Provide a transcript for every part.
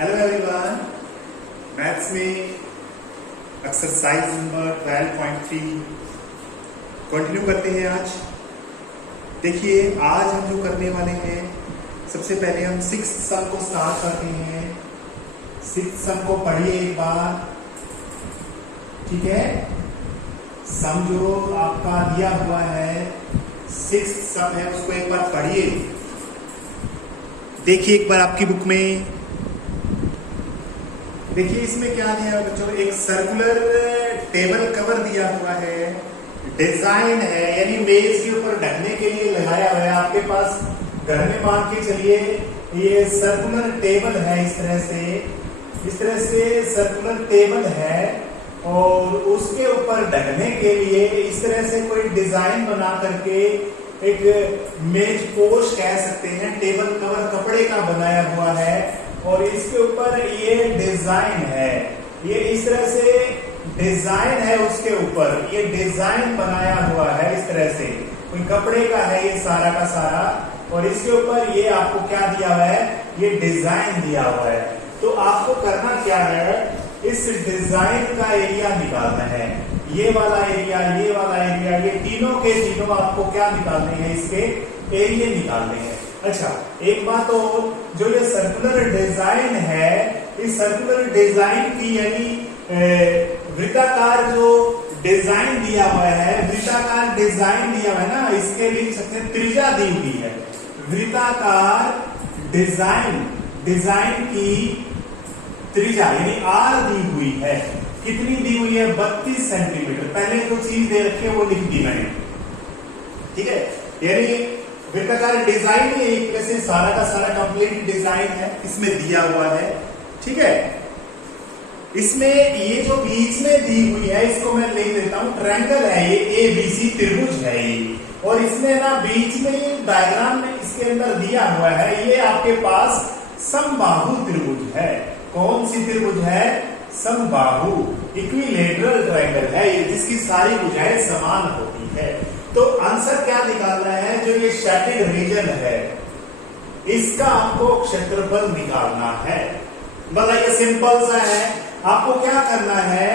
Hello everyone, maths में exercise number 12.3 continue करते हैं। आज देखिए, आज हम जो करने वाले हैं, सबसे पहले हम सिक्स्थ सम को स्टार्ट करते हैं। सिक्स्थ सम को पढ़िए एक बार, ठीक है। सम जो आपका दिया हुआ है, सिक्स्थ सम है, उसको एक बार पढ़िए। देखिए एक बार आपकी बुक में, देखिए इसमें क्या दिया है बच्चों, एक सर्कुलर टेबल कवर दिया हुआ है, डिजाइन है, यानी मेज के ऊपर ढकने के लिए लगाया हुआ है। आपके पास घर में मान के चलिए ये सर्कुलर टेबल है, इस तरह से सर्कुलर टेबल है, और उसके ऊपर ढकने के लिए इस तरह से कोई डिजाइन बना करके एक मेज पोश कह सकते हैं, टेबल कवर कपड़े का बनाया हुआ है, और इसके ऊपर ये डिजाइन है, ये इस तरह से डिजाइन है, उसके ऊपर ये डिजाइन बनाया हुआ है, इस तरह से कोई कपड़े का है ये सारा का सारा, और इसके ऊपर ये आपको क्या दिया हुआ है, ये डिजाइन दिया हुआ है। तो आपको करना क्या है, इस डिजाइन का एरिया निकालना है, ये वाला एरिया, ये वाला एरिया, ये तीनों के तीनों आपको क्या निकालने हैं, इसके एरिया निकालने हैं। अच्छा, एक बात और, जो ये सर्कुलर डिजाइन है, इस सर्कुलर डिजाइन की यानी वृत्ताकार जो डिजाइन दिया हुआ है, वृत्ताकार डिजाइन दिया हुआ है ना, इसके लिख सकते हैं त्रिज्या दी हुई है। वृत्ताकार डिजाइन की त्रिज्या यानी आर दी हुई है। कितनी दी हुई है? 32 सेंटीमीटर। पहले जो चीज दे रखी है वो लिख दी मैंने, ठीक है। यानी वृत्ताकार डिजाइन ही एक तरह से सारा का सारा कंप्लीट डिजाइन है, इसमें दिया हुआ है, ठीक है। इसमें ये जो बीच में दी हुई है, इसको मैं लिख देता हूं, ट्रायंगल है ये, ABC त्रिभुज है ये, और इसमें ना बीच में ये डायग्राम में इसके अंदर दिया हुआ है, ये आपके पास समबाहु त्रिभुज है। कौन सी त्रिभुज है? समबाहु इक्विलेटरल ट्रायंगल है ये, जिसकी सारी भुजाएं समान होती है। तो आंसर क्या निकालना है, जो ये शेडेड रीजन है, इसका आपको क्षेत्रफल निकालना है। मतलब ये सिंपल सा है, आपको क्या करना है,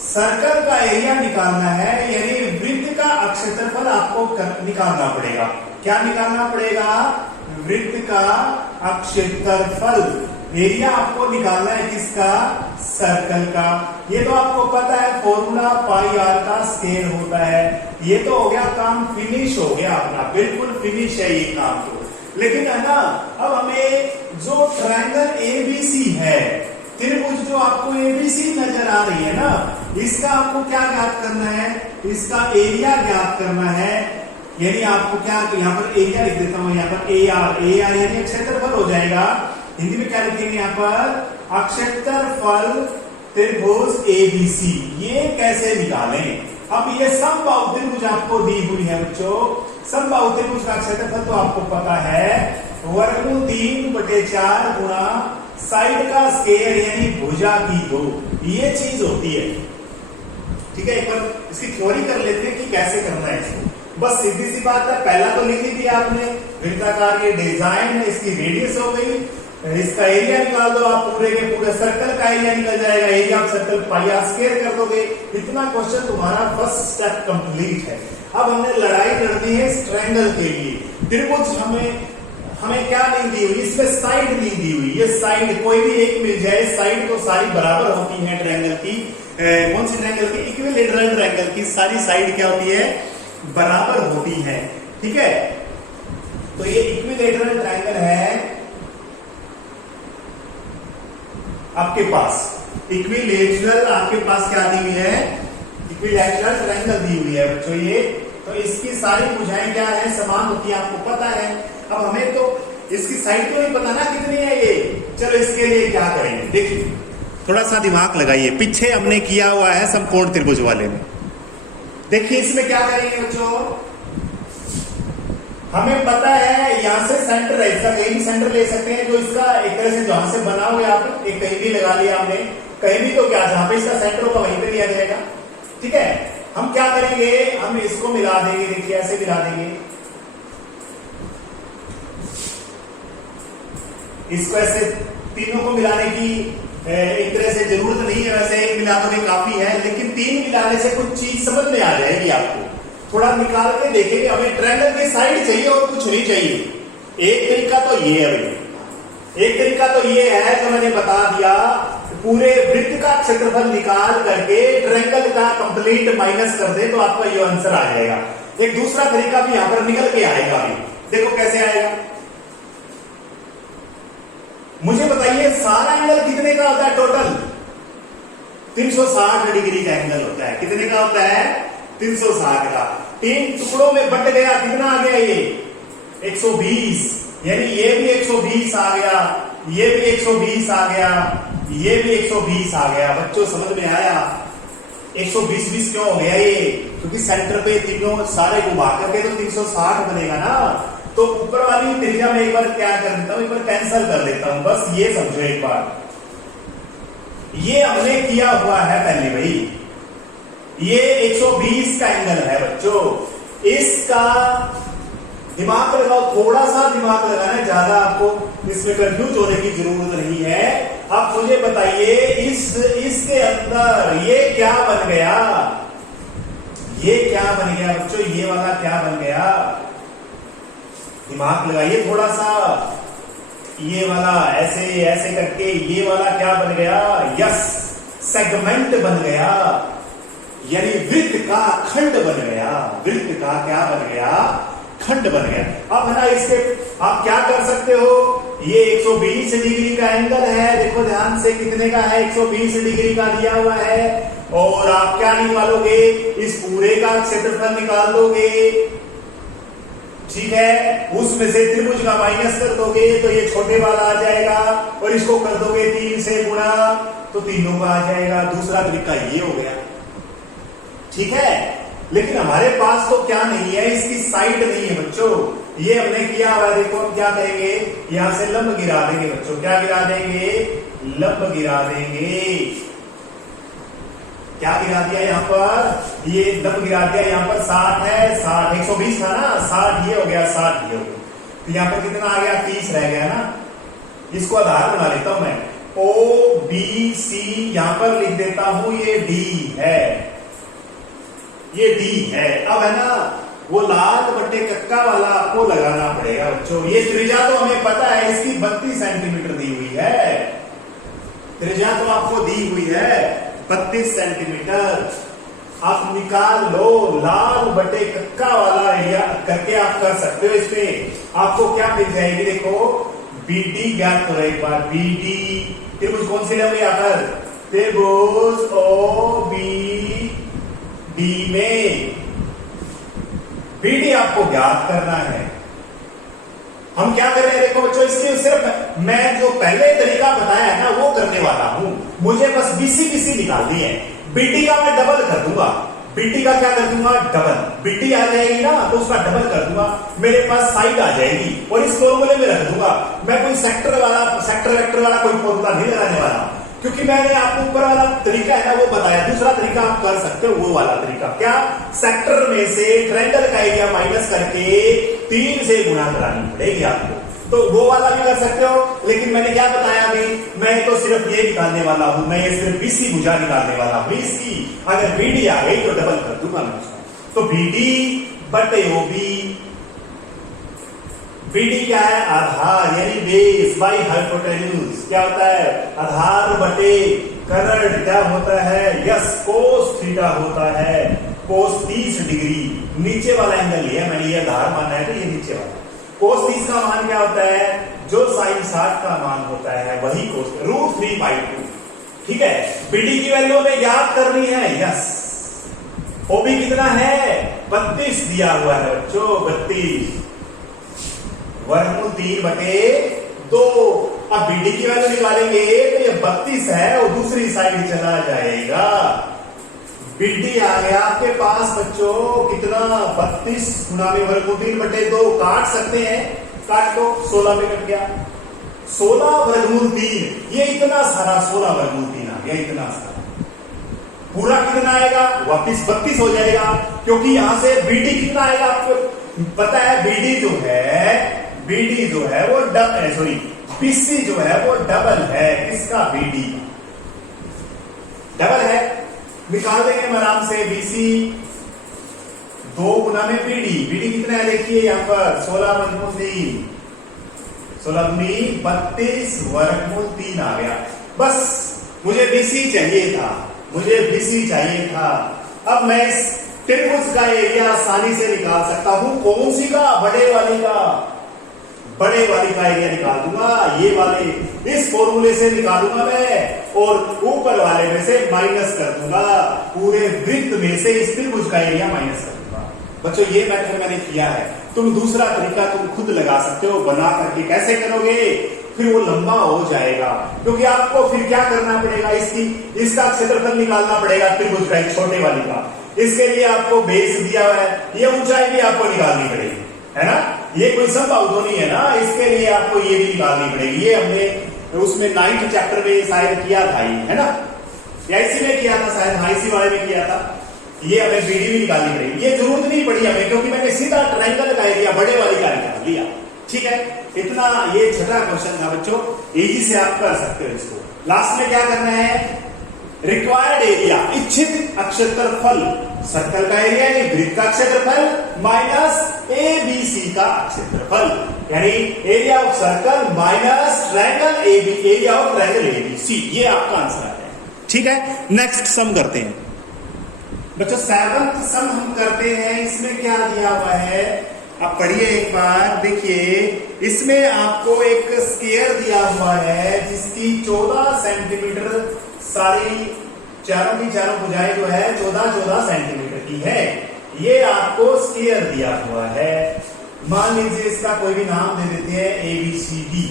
सर्कल का एरिया निकालना है, यानी वृत्त का क्षेत्रफल आपको निकालना पड़ेगा। क्या निकालना पड़ेगा? वृत्त का क्षेत्रफल। एरिया आपको निकालना है किसका? सर्कल का। ये तो आपको पता है, फॉर्मूला पाई आर का स्क्वायर होता है। ये तो हो गया, काम फिनिश हो गया अपना, बिल्कुल फिनिश है ये काम तो। लेकिन है ना, अब हमें जो ट्रायंगल एबीसी है, त्रिभुज जो आपको एबीसी नजर आ रही है ना, इसका आपको क्या ज्ञात करना है? इसका एरिया ज्ञात करना है। यानी आपको क्या, यहाँ पर एरिया लिख देता हूं, यहाँ पर AR यानी क्षेत्रफल हो जाएगा। हिंदी में क्या लिखेंगे यहाँ पर? क्षेत्रफल त्रिभुज एबीसी। ये कैसे निकालें? अब ये समबाहु त्रिभुज आपको दी हुई है बच्चों। समबाहु त्रिभुज का क्षेत्रफल तो आपको पता है, वर्गमूल 3/4 गुणा साइड का स्क्वायर यानी भुजा की 2, ये चीज होती है, ठीक है। एक बार इसकी थ्योरी कर लेते हैं कि कैसे करना है इसको। बस सीधी सी बात है, पहला तो लिख ही दिया आपने, वृत्ताकार के डिजाइन है, इसकी रेडियस हो गई, इसका एरिया निकाल दो आप, पूरे के पूरे सर्कल का एरिया निकल जाएगा, area of circle pi r square कर दोगे। इतना क्वेश्चन तुम्हारा फर्स्ट स्टेप कंप्लीट है। अब हमने लड़ाई लड़नी है इस ट्रायंगल के लिए। त्रिभुज हमें क्या नहीं दी हुई, इसमें साइड नहीं दी हुई। ये साइड कोई भी एक मिल जाए, साइड तो सारी बराबर होती है ट्रायंगल की। कौन सी ट्रायंगल की? इक्विलेटरल ट्रायंगल की सारी साइड क्या होती है? बराबर होती है, ठीक है। तो ये इक्विलेटरल ट्रायंगल है आपके पास, इक्विलेटरल आपके पास क्या दी हुई है? इक्विलेटरल ट्रायंगल दी हुई है बच्चों ये। तो इसकी सारी भुजाएं क्या है? समान होती है, आपको पता है। अब हमें तो इसकी साइड तो नहीं पता ना कितनी है ये। चलो इसके लिए क्या करेंगे, देखिए थोड़ा सा दिमाग लगाइए। पीछे हमने किया हुआ है समकोण त्रिभुज वाले में, देखिए इसमें क्या करेंगे बच्चों, हमें पता है यहां से सेंटर है, इसका कहीं भी सेंटर ले सकते हैं। जो इसका एक तरह से जहां से बनाओगे आप, एक कहीं भी लगा लिया हमने, कहीं भी तो क्या, जहां पे इसका सेंटर होगा वहीं पे लिया जाएगा, ठीक है। हम क्या करेंगे, हम इसको मिला देंगे, देखिए ऐसे मिला देंगे, इसको ऐसे तीनों को मिलाने की एक तरह से जरूरत नहीं है, वैसे एक मिला तो भी काफी है, लेकिन तीन मिलाने से कुछ चीज समझ में आ जाएगी आपको। थोड़ा निकाल के देखेंगे, हमें ट्रायंगल की साइड चाहिए और कुछ नहीं चाहिए। एक तरीका तो ये है भाई, एक तरीका तो ये है जो मैंने बता दिया, पूरे वृत्त का क्षेत्रफल निकाल करके ट्रायंगल का कंप्लीट माइनस कर दे तो आपका ये आंसर आ जाएगा। एक दूसरा तरीका भी यहां पर निकल के आएगा अभी, देखो कैसे आएगा। मुझे बताइए सारा एंगल कितने का होता है टोटल? 360 डिग्री का एंगल होता है। कितने का होता है? 360 का। तीन टुकड़ों में बट गया, कितना आ गया ये? 120, यानी ये भी 120 आ गया, ये भी 120 आ गया, ये भी 120 आ गया। बच्चों समझ में आया? 120 क्यों हो गया ये? क्योंकि सेंटर पे तीनों सारे को भाग करके तो 360 बनेगा ना। तो ऊपर वाली त्रिज्या में एक बार क्या कर देता हूं, एक बार कैंसिल कर देता हूं, बस ये समझो एक बार। ये हमने किया हुआ है पहले भाई, ये 120 का एंगल है बच्चों। इसका दिमाग लगाओ, थोड़ा सा दिमाग लगाना है, ज्यादा आपको इसमें कंफ्यूज होने की जरूरत नहीं है। आप मुझे बताइए इसके अंदर ये क्या बन गया? ये क्या बन गया बच्चों? ये वाला क्या बन गया? दिमाग लगाइए थोड़ा सा। ये वाला ऐसे ऐसे करके ये वाला क्या बन गया? यस, सेगमेंट बन गया, यानी वृत्त का खंड बन गया। वृत्त का क्या बन गया? खंड बन गया। अब है ना, इसके आप क्या कर सकते हो? ये 120 डिग्री का एंगल है, देखो ध्यान से कितने का है? 120 डिग्री का दिया हुआ है। और आप क्या निकालोगे? इस पूरे का क्षेत्रफल निकाल दोगे, ठीक है। उसमें से त्रिभुज का माइनस कर दोगे तो ये छोटे वाला आ जाएगा, और इसको कर दोगे 3 से गुणा तो तीनों का आ जाएगा। दूसरा तरीका ये हो गया, ठीक है। लेकिन हमारे पास तो क्या नहीं है, इसकी साइड नहीं है बच्चों। ये हमने किया हुआ, देखो हम क्या करेंगे, यहां से लंब गिरा देंगे बच्चों। क्या गिरा देंगे? लंब गिरा देंगे। क्या गिरा दिया यहां पर? ये लंब गिरा दिया यहां पर। 60 है, 60 120 था ना, 60 ये हो गया, 60 ये हो गया। तो यहां पर कितना आ गया? 30 रह गया ना। इसको आधार बना लेता हूं मैं, O B C यहां पर लिख देता हूं, ये D है, ये D है। अब है ना, वो लाल बट्टे कक्का वाला आपको लगाना पड़ेगा बच्चों। ये त्रिज्या तो हमें पता है, इसकी 32 सेंटीमीटर दी हुई है। त्रिज्या तो आपको दी हुई है 32 सेंटीमीटर। आप निकाल लो, लाल बटे कक्का वाला एरिया करके आप कर सकते हो। इसमें आपको क्या मिल जाएगी? देखो BD ज्ञात करो एक बार। BD त्रिभुज कौन सी लोगे यहाँ पर? त्रिभुज OBD में BD आपको ज्ञात करना है। हम क्या कर रहे हैं? देखो बच्चों, इसके सिर्फ मैं जो पहले तरीका बताया है ना वो करने वाला हूं। मुझे बस BC निकालनी है। BD का मैं डबल कर दूंगा। BD का क्या कर दूंगा? डबल। BD आ जाएगी ना तो उसका डबल कर दूंगा, मेरे पास साइड आ जाएगी, और इस फॉर्मूले में रख दूंगा। मैं कोई सेक्टर वेक्टर वाला कोई फॉर्मूला नहीं लगाने वाला, क्योंकि मैंने आपको ऊपर वाला तरीका है ना वो बताया। दूसरा तरीका आप कर सकते हो, वो वाला तरीका क्या? सेक्टर में से ट्रायंगल का एरिया माइनस करके 3 से गुणा करानी पड़ेगी आपको। तो वो वाला भी कर सकते हो, लेकिन मैंने क्या बताया अभी? मैं तो सिर्फ ये निकालने वाला हूं, मैं ये सिर्फ BC भुजा निकालने वाला हूं। इसकी अगर BD आ गई तो डबल कर दूंगा मैं उसको। तो BD बटे OB। BD क्या है? आधार, यानी बेस बाई हाइपोटेन्यूज। क्या होता है? आधार बटे कर्ण। क्या होता है? यस, कोस थीटा होता है। कोस 30 डिग्री। नीचे वाला एंगल लिया मैंने, ये आधार मानना है तो ये नीचे वाला। कोस 30 का मान क्या होता है? जो साइन 60 का मान होता है वही कोस √3/2। ठीक है। BD की वैल्यू हमें याद करनी है। यस। OB कितना है? 32 दिया हुआ है बच्चों, 32 वर्गमूल 3/2। अब BD की वैल्यू निकालेंगे तो ये 32 है और दूसरी साइड चला जाएगा। BD आ गया आपके पास बच्चों कितना? 32 गुणा में वर्गमूल 3/2। काट सकते हैं, काट दो, 16 में कट गया। 16 वर्गमूल 3, ये इतना सारा 16 वर्गमूल 3 आ गया, इतना सारा। पूरा कितना आएगा? वापिस 32 हो जाएगा, क्योंकि यहां से BD कितना आएगा आपको पता है? BD जो है वो सॉरी बीसी जो है वो डबल है किसका, बीडी डबल है। निकाल देंगे हम आराम से, बीसी 2 गुना में बीडी, बीडी कितना है देखिए यहां पर 16 वर्गमूल 3, 16 दूनी 32 वर्गमूल 3 आ गया। बस मुझे बीसी चाहिए था, मुझे बीसी चाहिए था। अब मैं इस त्रिभुज का एरिया आसानी से निकाल सकता हूं। कौन सी का, बड़े वाली का, बड़े वाली का एरिया निकाल दूंगा, ये वाले इस फॉर्मूले से निकालूंगा मैं, और ऊपर वाले में से माइनस कर दूंगा, पूरे वृत्त में से इस त्रिभुज का एरिया माइनस कर दूंगा। बच्चों ये मेथड मैंने किया है, तुम दूसरा तरीका तुम खुद लगा सकते हो बना करके। कैसे करोगे, फिर वो लंबा हो जाएगा, क्योंकि आपको फिर क्या करना पड़ेगा, इसका क्षेत्रफल निकालना पड़ेगा त्रिभुज का, एक छोटे वाली का। इसके लिए आपको बेस दिया हुआ है, ये ऊंचाई भी आपको निकालनी पड़ेगी, है ना। ये कोई संभव तो नहीं है ना, इसके लिए आपको ये भी निकालनी पड़ेगी। ये हमने उसमें 9th चैप्टर में शायद किया था, ये है ना, या इसी में किया था शायद, हाँ इसी वाले में किया था। ये हमें बीडी भी निकालनी पड़ेगी, ये जरूरत नहीं पड़ी हमें, क्योंकि मैंने सीधा ट्रायंगल का एरिया बड़े वाली का निकाल लिया। ठीक है, इतना ये छठा क्वेश्चन था बच्चों, इजी से आप कर सकते हो इसको। लास्ट में क्या करना है, रिक्वायर्ड एरिया, इच्छित क्षेत्रफल, सर्कल का एरिया यानी वृत्त का क्षेत्रफल माइनस एबीसी का क्षेत्रफल, यानी area of circle minus triangle AB, area of triangle ABC. ये आपका आंसर आता है। ठीक है, नेक्स्ट सम करते हैं बच्चों। 7th सम हम करते हैं। इसमें क्या दिया हुआ है, आप पढ़िए एक बार, देखिए इसमें आपको एक स्क्वायर दिया हुआ है जिसकी 14 सेंटीमीटर सारी चारों की चारों भुजाएं जो है 14 सेंटीमीटर की है। ये आपको स्क्वायर दिया हुआ है। मान लीजिए इसका कोई भी नाम दे देते हैं ABCD,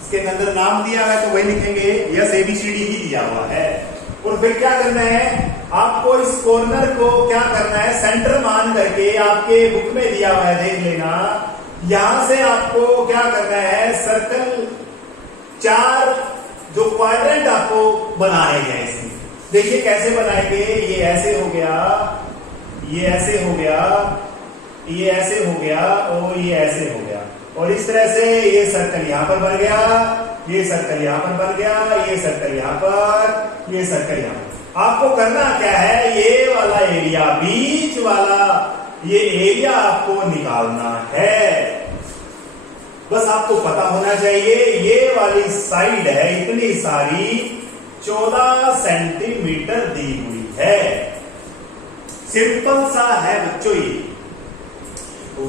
इसके अंदर नाम दिया है तो वही लिखेंगे, यस ABCD ही दिया हुआ है। और फिर क्या करना है, आपको इस कॉर्नर को क्या करना है, सेंटर मान करके, आपके बुक में दिया हुआ है देख लेना, यहां से आपको क्या करना है, सर्कल 4 जो क्वाड्रेंट आपको बनाए गए इसमें, देखिए कैसे बनाएंगे। ये ऐसे हो गया, ये ऐसे हो गया, ये ऐसे हो गया, और ये ऐसे हो गया, और इस तरह से ये सर्कल यहां पर बन गया, ये सर्कल यहां पर बन गया, ये सर्कल यहां पर, ये सर्कल यहां पर। आपको करना क्या है, ये वाला एरिया, बीच वाला ये एरिया आपको निकालना है। बस आपको पता होना चाहिए, ये वाली साइड है इतनी सारी 14 सेंटीमीटर दी हुई है। सिंपल सा है बच्चों ये।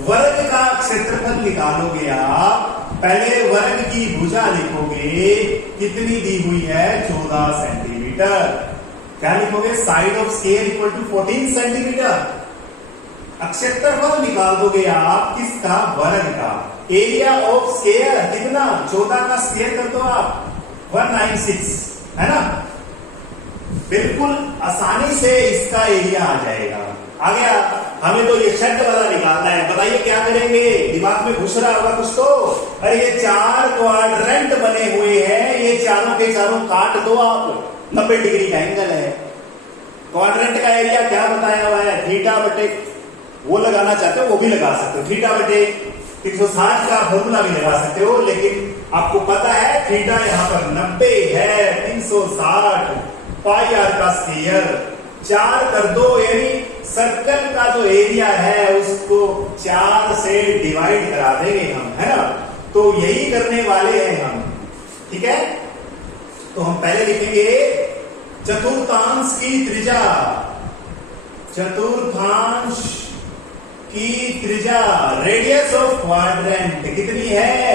वर्ग का क्षेत्रफल निकालोगे आप, पहले वर्ग की भुजा लिखोगे, कितनी दी हुई है 14 सेंटीमीटर। क्या लिखोगे, side of square equal to 14 centimetre. क्षेत्रफल निकाल दोगे आप किसका, वर्ग का। एरिया ऑफ स्क्वायर कितना, 14 का स्क्वायर कर दो आप 196, है ना। बिल्कुल आसानी से इसका एरिया आ जाएगा। आ गया, हमें तो ये शर्ट वाला निकालना है। बताइए क्या करेंगे, दिमाग में घुस रहा होगा कुछ तो। अरे ये 4 क्वाड्रेंट बने हुए हैं, ये चारों के चारों काट दो आप, 90 डिग्री का एंगल है। क्वाड्रेंट का एरिया क्या बताया हुआ है, थीटा बटे, वो लगाना चाहते हो वो भी लगा सकते हो, थीटा बटे 360 का फॉर्मूला भी लगा सकते हो, लेकिन आपको पता है थीटा यहाँ पर 90 है, 360 पाई आर का स्क्वायर 4 कर दो, यानी सर्कल का जो एरिया है उसको 4 से डिवाइड करा देंगे हम, है ना। तो यही करने वाले हैं हम, ठीक है। तो हम पहले लिखेंगे चतुर्थांश की त्रिज्या, चतुर्थांश की त्रिज्या, रेडियस ऑफ क्वाड्रेंट कितनी है,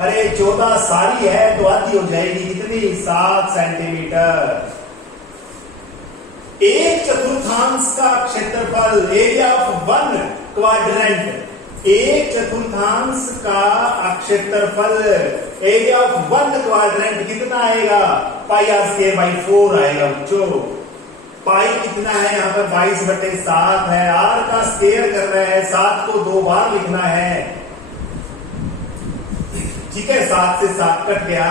अरे 14 सारी है तो आधी हो जाएगी, कितनी 7 सेंटीमीटर। एक चतुर्थांश का क्षेत्रफल, एरिया ऑफ 1 क्वाड्रेंट, एक चतुर्थांश का क्षेत्रफल, एरिया ऑफ 1 क्वाड्रेंट कितना आएगा, पाई आर स्क्वायर बाई 4 आएगा बच्चों। पाई कितना है यहाँ पर 22/7 है, आर का स्क्वायर कर रहे हैं, 7 को 2 बार लिखना है, ठीक है। 7 से 7 कट गया,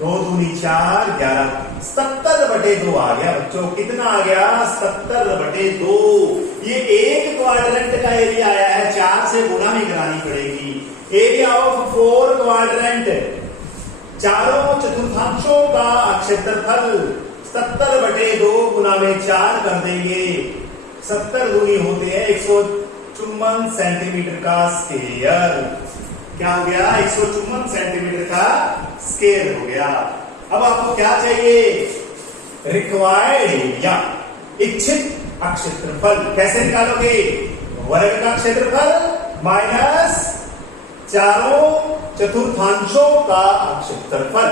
2 दूनी 4, 11, 70/2 आ गया बच्चों। कितना आ गया, 70/2। ये एक क्वाड्रेंट का एरिया आया है, 4 से गुणा भी करानी पड़ेगी। एरिया ऑफ 4 क्वाड्रेंट, चारों चतुर्थांशों का क्षेत्रफल 70/2 गुना में 4 कर देंगे। 70 दूनी होते हैं 154 सेंटीमीटर का स्क्वायर। क्या हो गया? 154 सेंटीमीटर का स्क्वायर हो गया। अब आपको क्या चाहिए? रिक्वायर्ड एरिया, इच्छित क्षेत्रफल। कैसे निकालोगे? वर्ग का क्षेत्रफल माइनस चारों चतुर्थांशों का क्षेत्रफल।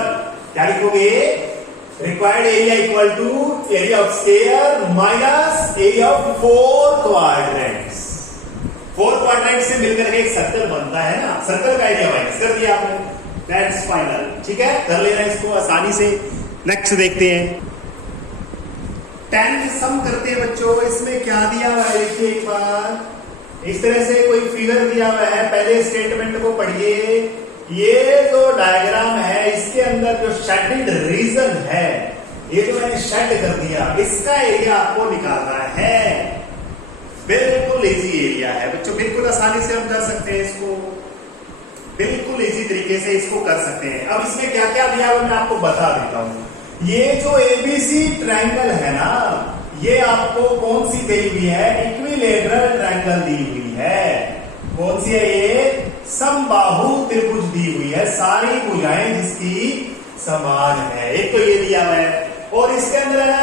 क्या लिखोगे? Required area equal to area of square minus area of 4 quadrants. 4 quadrant से मिलकर के एक सर्कल बनता है ना, सर्कल का एरिया माइनस कर दिया आपने। That's final. ठीक है, कर लेना इसको आसानी से। नेक्स्ट देखते हैं। 10 सम करते हैं बच्चों। इसमें क्या दिया हुआ है देखिए एक बार। इस तरह से कोई फिगर दिया हुआ है। पहले स्टेटमेंट को पढ़िए। ये जो डायग्राम है इसके अंदर जो शेडेड रीजन है, ये जो मैंने शेड कर दिया, इसका एरिया आपको निकालना है। बिल्कुल इजी एरिया है बच्चों, बिल्कुल आसानी से हम कर सकते हैं इसको, बिल्कुल इजी तरीके से इसको कर सकते हैं। अब इसमें क्या क्या दिया हुआ मैं आपको बता देता हूं। ये जो एबीसी ट्रायंगल है ना, ये आपको कौन सी दी हुई है? इक्विलेटरल ट्रायंगल दी हुई है। कौन सी है ये? समबाहु त्रिभुज दी हुई है। सारी भुजाएं जिसकी समान है। एक तो ये दिया हुआ है, और इसके अंदर है ना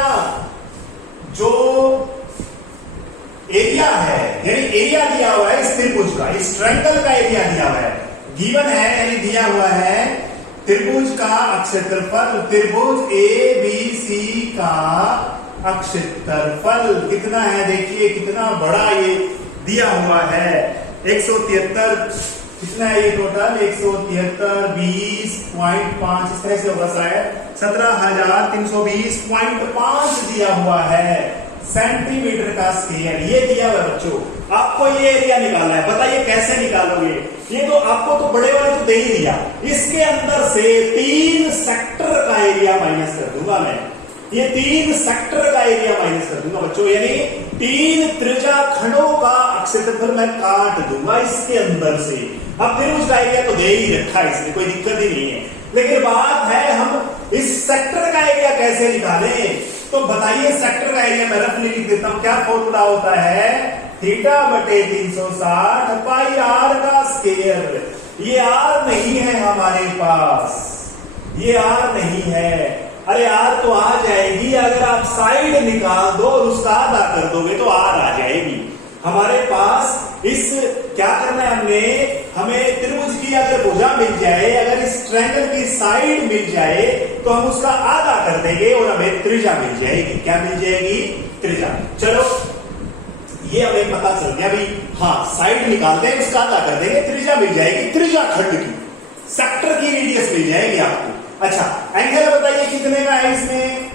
जो एरिया है, यानी एरिया दिया हुआ है इस त्रिभुज का, इस ट्रायंगल का एरिया दिया हुआ है। गिवन है यानी दिया हुआ है त्रिभुज का क्षेत्रफल, त्रिभुज ए बी सी का क्षेत्रफल कितना है? देखिए कितना बड़ा ये दिया हुआ है। 173 कितना है ये टोटल? 173 20.5 इस तरह से होगा शायद। 17,320.5 दिया हुआ है सेंटीमीटर का स्क्वायर। ये दिया हुआ है बच्चों। आपको ये एरिया निकालना है। बताइए कैसे निकालोगे? ये तो आपको तो बड़े वाले तो दे ही दिया। इसके अंदर से 3 सेक्टर का एरिया माइनस कर दूंगा मैं। ये 3 सेक्टर का एरिया माइनस कर दूंगा बच्चों, यानी 3 त्रिज्या खंडों का क्षेत्रफल मैं काट दूंगा इसके अंदर से। अब फिर उसका एरिया तो दे ही रखा है, इसमें कोई दिक्कत ही नहीं है। लेकिन बात है हम इस सेक्टर का एरिया कैसे निकालें? तो बताइए सेक्टर का एरिया मैं रफली लिख देता हूं। क्या फॉर्मूला होता है? θ/360 पाई आर का स्क्वायर। ये आर नहीं है हमारे पास, ये आर नहीं है। अरे आर तो आ जाएगी अगर आप साइड निकाल दो और उसका आधा कर दोगे तो आर आ जाएगी हमारे पास। इस क्या करना है हमने? हमें त्रिभुज की अगर भुजा मिल जाए, अगर इस ट्रायंगल की साइड मिल जाए तो हम उसका आधा कर देंगे और हमें त्रिज्या मिल जाएगी। क्या मिल जाएगी? त्रिज्या। चलो ये हमें पता चल गया भाई। हाँ, साइड निकालते हैं उसका आधा कर देंगे, त्रिज्या मिल जाएगी। त्रिज्या खंड की, सेक्टर की रेडियस मिल जाएगी आपको। अच्छा, एंगल बताइए कितने का है इसमें?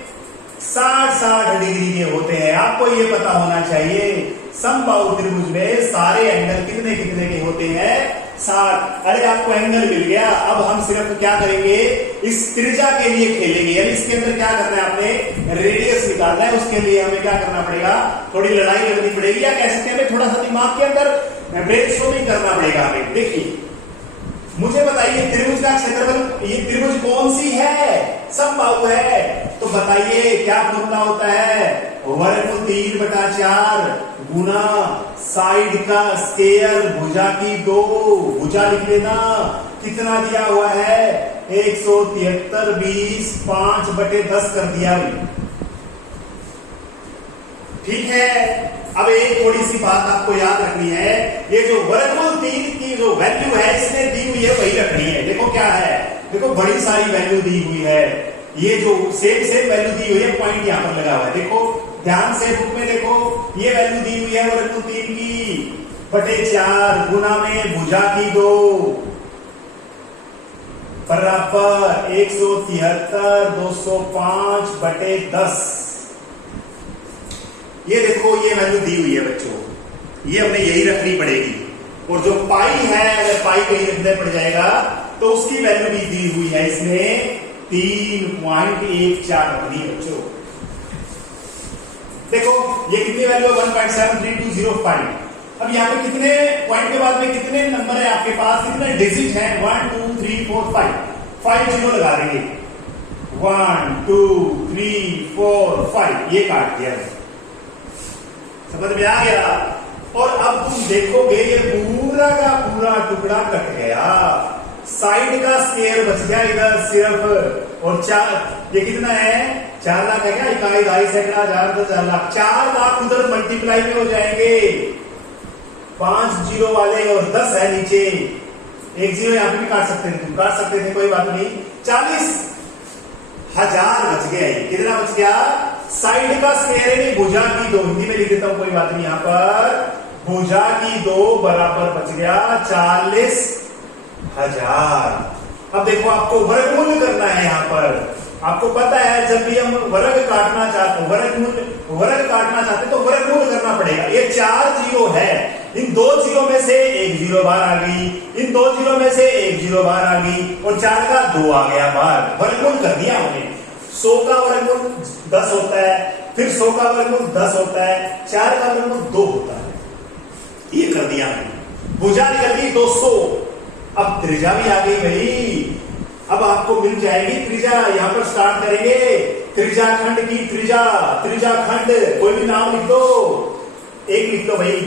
60 डिग्री के होते हैं। आपको ये पता होना चाहिए समबाहु त्रिभुज में सारे एंगल कितने कितने के होते हैं? 60। अरे आपको एंगल मिल गया। अब हम सिर्फ क्या करेंगे? इस त्रिज्या के लिए खेलेंगे, यानी इसके अंदर क्या करना है? आपने रेडियस निकालना है। उसके लिए हमें क्या करना पड़ेगा? थोड़ी लड़ाई करनी पड़ेगी, या कह सकते हैं थोड़ा सा दिमाग के अंदर ब्रेनस्टॉर्मिंग करना पड़ेगा हमें। देखिए मुझे बताइए त्रिभुज का क्षेत्रफल, ये त्रिभुज कौन सी है? समबाहु है। तो बताइए क्या फॉर्मूला होता है? वर्गमूल 3/4 गुना साइड का स्क्वायर भुजा की 2। भुजा लिख लेना। कितना दिया हुआ है? 173 20/5/10 कर दिया। ठीक है। अब एक थोड़ी सी बात आपको याद रखनी है। ये जो वर्गमूल 3 की जो वैल्यू है इसमें दी हुई है वही रखनी है। देखो क्या है? देखो बड़ी सारी वैल्यू दी हुई है। ये जो सेम वैल्यू दी हुई है, पॉइंट यहां पर लगा हुआ है। देखो ध्यान से बुक में देखो, ये वैल्यू दी हुई है वर्गमूल 3 की /4 गुना में भुजा की 2 बराबर 173 205/10। ये देखो ये वैल्यू दी हुई है बच्चों, ये हमने यही रखनी पड़ेगी। और जो पाई है, अगर पाई कहीं रखना पड़ जाएगा तो उसकी वैल्यू भी दी हुई है इसमें 3.14 रखनी है बच्चों। देखो ये कितनी वैल्यू है? 1.73205। अब यहाँ पे कितने पॉइंट के बाद में कितने नंबर है आपके पास? कितने डिजिट है? 1 2 3 4 5। 5 जीरो लगा देंगे, 1 2 3 4 5, ये काट दिया, समझ में आ गया। और अब तुम देखोगे ये पूरा का पूरा टुकड़ा कट गया, साइड का स्क्वायर बच गया इधर सिर्फ, और 4, ये कितना है 4 लाख है क्या, इकाई ढाई सैकड़ा हजार तो 4 लाख, 4 लाख उधर मल्टीप्लाई में हो जाएंगे, 5 जीरो वाले और 10 है नीचे, एक जीरो यहां पे भी काट सकते थे, तुम काट सकते थे, कोई बात नहीं, 40,000 बच गया। कितना बच गया, साइड का स्क्वायर है, भुजा की 2, हिंदी में लिख देता हूं कोई बात नहीं, यहां पर भुजा की 2 बराबर बच गया 40,000। अब देखो आपको वर्गमूल करना है, यहां पर आपको पता है जब भी हम वर्ग काटना चाहते हैं, वर्ग काटना चाहते तो वर्गमूल करना पड़ेगा। ये 4 जीरो है, इन 2 जीरो में से 1 जीरो बाहर आ गई, इन 2 जीरो में से 1 जीरो बाहर आ गई, और 4 का 2 आ गया बाहर, वर्गमूल कर दिया हमने। 100 का वर्गमूल 10 होता है, फिर 100 का वर्गमूल 10 होता है, 4 का वर्गमूल 2 होता है, ये कर दिया हमने। भुजा निकल गई 200, अब त्रिज्या भी आ गई भाई, अब आपको मिल जाएगी त्रिज्या। यहां पर स्टार्ट करेंगे, त्रिज्या खंड की त्रिज्या, त्रिज्या खंड कोई भी नाम लिख दो, एक लिख लो भाई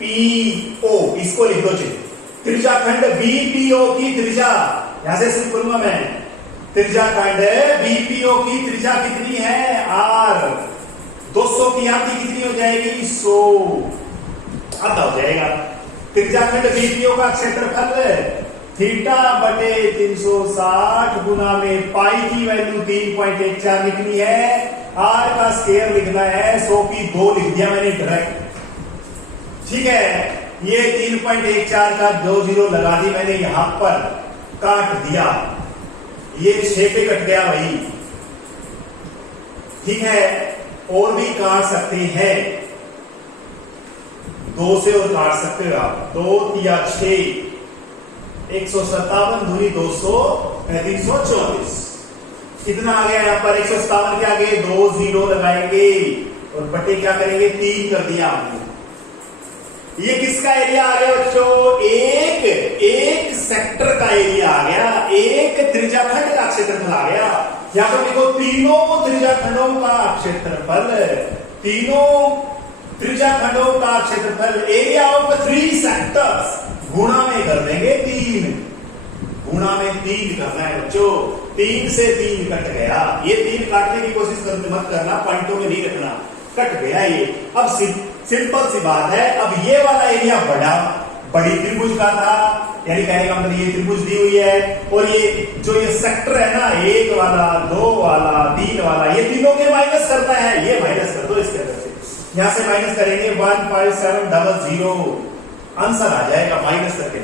BPO, इसको लिख दो चाहिए, त्रिज्या खंड BPO की त्रिज्या, यहां से शुरू करूंगा मैं, त्रिज्या खंड BPO की त्रिज्या कितनी है R, 200 की यहां की कितनी हो जाएगी 100, आधा हो जाएगा। त्रिज्या खंड BPO का क्षेत्रफल थीटा बटे 360 गुना में पाई की वैल्यू 3.14 लिखनी है, आर का स्क्वायर लिखना है, 100 की 2 लिख दिया मैंने डायरेक्ट, ठीक है। ये 3.14 का 2 जीरो लगा दी मैंने, यहां पर काट दिया, ये 6 पे कट गया भाई, ठीक है। और भी काट सकते हैं, 2 से और काट सकते हो आप, 2 या 6, 157 दूनी 200 324, कितना आ गया यहाँ पर 157 के आगे 2 जीरो लगाएंगे और बटे क्या करेंगे 3 कर दिया हमने। ये किसका एरिया आ गया बच्चों, एक सेक्टर का एरिया आ गया, एक त्रिज्याखंड का क्षेत्रफल आ गया। यहां पर देखो तीनों त्रिज्याखंडों का क्षेत्रफल, तीनों त्रिज्याखंडों का क्षेत्रफल, एरिया ऑफ 3 सेक्टर्स गुणा में कर देंगे 3, गुणा में 3 करना है बच्चों, 3 से 3 कट गया, ये 3 काटने की कोशिश मत करना, पॉइंटों में नहीं रखना, कट गया ये। अब सिंपल सी बात है, अब ये वाला एरिया बड़ी त्रिभुज का था, यानी कहने का मतलब ये त्रिभुज दी हुई है, और ये जो ये सेक्टर है ना, 1 वाला 2 वाला 3 वाला, ये तीनों के माइनस करना है, ये माइनस कर दो इसके अंदर से, यहां से माइनस करेंगे 15700, आंसर आ जाएगा माइनस करके,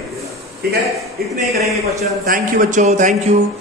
ठीक है। इतने ही करेंगे क्वेश्चन। थैंक यू बच्चों, थैंक यू।